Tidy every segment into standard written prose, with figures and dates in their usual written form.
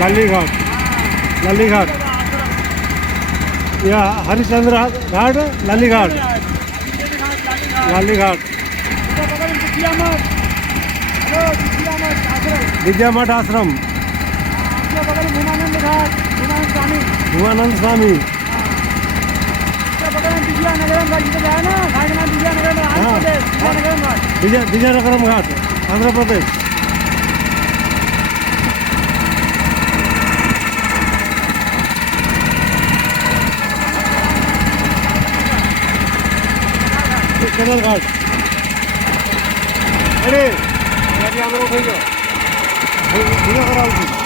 लाली घाट, लाली घाट, या हरिश्चंद्र घाट, लाली घाट, लाली घाट, विद्या मठ आश्रम, भूमानंद स्वामी, विजयनगरम घाट, आंध्र प्रदेश. केदार घाट. अरे आम्हाला उठायचं जुनं करावं.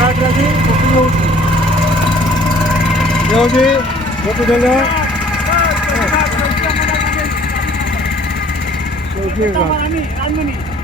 घाटराजी देवजी गोपीगंगा शेवटी घाट.